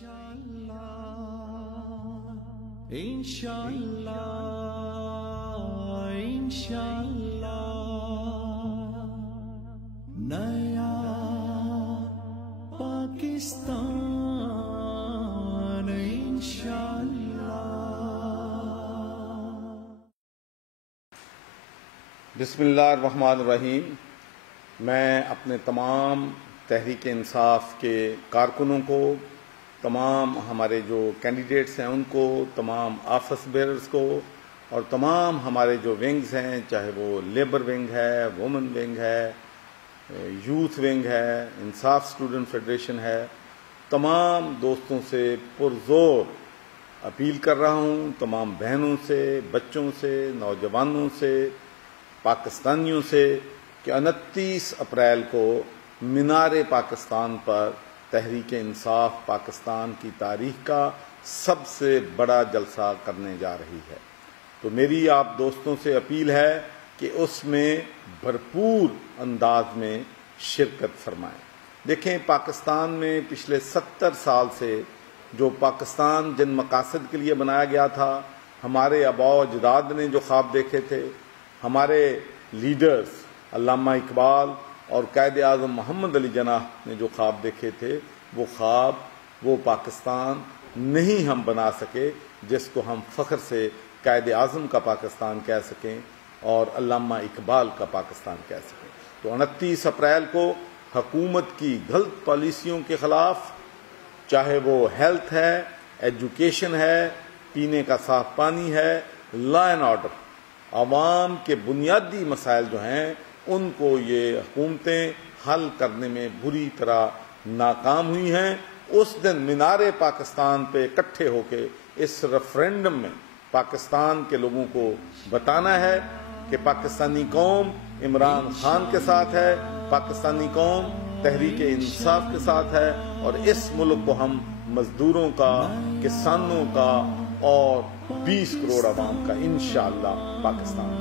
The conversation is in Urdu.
انشاءاللہ نیا پاکستان انشاءاللہ۔ بسم اللہ الرحمن الرحیم۔ میں اپنے تمام تحریک انصاف کے کارکنوں کو، تمام ہمارے جو کینڈیڈیٹس ہیں ان کو، تمام آفس بیئرز کو اور تمام ہمارے جو ونگز ہیں، چاہے وہ لیبر ونگ ہے، وومن ونگ ہے، یوتھ ونگ ہے، انصاف اسٹوڈنٹ فیڈریشن ہے، تمام دوستوں سے پرزور اپیل کر رہا ہوں، تمام بہنوں سے، بچوں سے، نوجوانوں سے، پاکستانیوں سے کہ 29 اپریل کو مینار پاکستان پر تحریک انصاف پاکستان کی تاریخ کا سب سے بڑا جلسہ کرنے جا رہی ہے۔ تو میری آپ دوستوں سے اپیل ہے کہ اس میں بھرپور انداز میں شرکت فرمائیں۔ دیکھیں، پاکستان میں پچھلے 70 سال سے جو پاکستان جن مقاصد کے لیے بنایا گیا تھا، ہمارے آباء و اجداد نے جو خواب دیکھے تھے، ہمارے لیڈرز علامہ اقبال اور قائد اعظم محمد علی جناح نے جو خواب دیکھے تھے، وہ خواب، وہ پاکستان نہیں ہم بنا سکے جس کو ہم فخر سے قائد اعظم کا پاکستان کہہ سکیں اور علامہ اقبال کا پاکستان کہہ سکیں۔ تو 29 اپریل کو حکومت کی غلط پالیسیوں کے خلاف، چاہے وہ ہیلتھ ہے، ایجوکیشن ہے، پینے کا صاف پانی ہے، لا اینڈ آرڈر، عوام کے بنیادی مسائل جو ہیں ان کو یہ حکومتیں حل کرنے میں بری طرح ناکام ہوئی ہیں۔ اس دن مینار پاکستان پہ اکٹھے ہو کے اس ریفرینڈم میں پاکستان کے لوگوں کو بتانا ہے کہ پاکستانی قوم عمران خان کے ساتھ ہے، پاکستانی قوم تحریک انصاف کے ساتھ ہے، اور اس ملک کو ہم مزدوروں کا، کسانوں کا اور 20 کروڑ عوام کا انشاءاللہ پاکستان